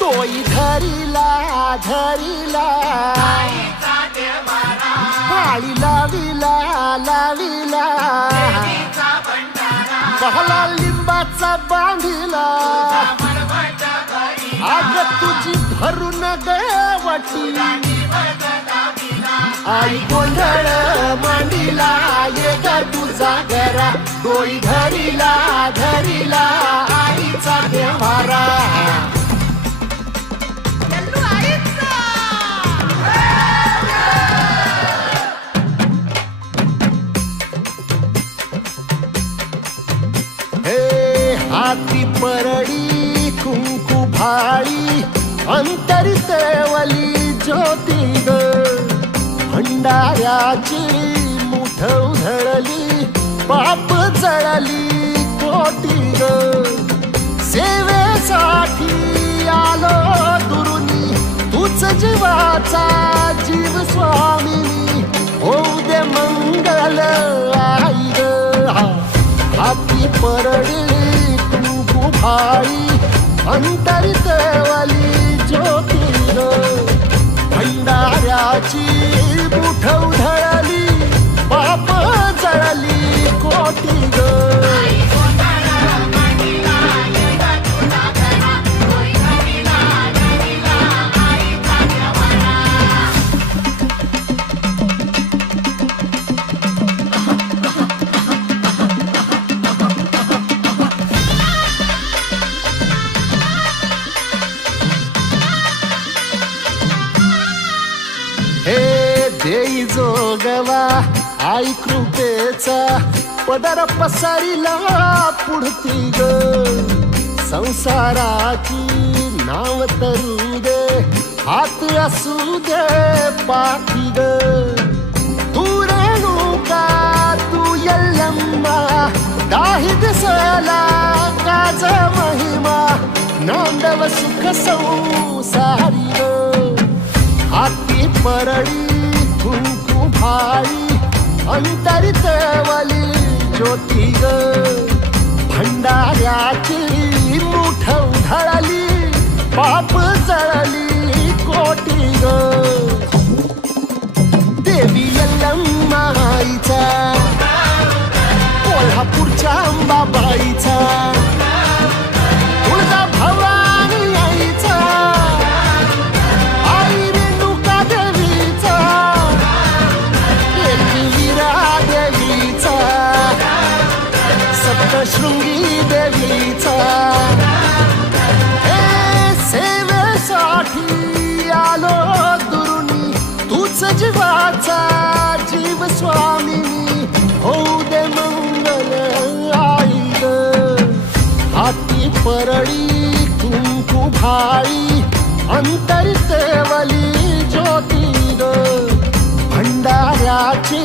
डोई धरिला धरिला पाळी लाविला लाविला पहला लिंबाचा बांधिला आग तुझी भरून गवटी आई गोंधळ मांडिला ये ग तुझा घरा डोई धरिला धरिला आईचा देवारा हाती परडी कुंकू भाळी अंतरितवली ज्योती ग भंडाऱ्याची मुठ उधळली पाप जळली कोटी ग सेवेसाठी आलो दुरुनी तूच जीवाचा जीव स्वामिनी होऊ दे मंगल आई ग हाती परडी भाई अंतरितवली ज्योती ग भंडाऱ्याची मुठ उधळली पाप जळली कोटी ग देई जोगवा आई कृपेचा पदर पसरिला पुढती ग संसाराची नाव तरू दे हात असू दे पाठी ग तू रेणुका तू यल्लम्मा दाही दिसला काज महिमा नांदव सुख संसारी ग हाती परडी कुंकू भाई अंतरितवली ज्योती ग भंडाऱ्याची मुठ उधळली पाप जळली कोटी ग देवी यल्लम्मा आईचा कोल्हापूरच्या अंबाबाईचा तुळजा भवानी आईचा शृंगी देवीचा हे सेवेसाठी आलो दुरुनी तूच जीवाचा जीव स्वामिनी होऊ दे मंगल आई ग हाती परडी कुंकू भाई अंतरितवली ज्योती ग भंडाऱ्याची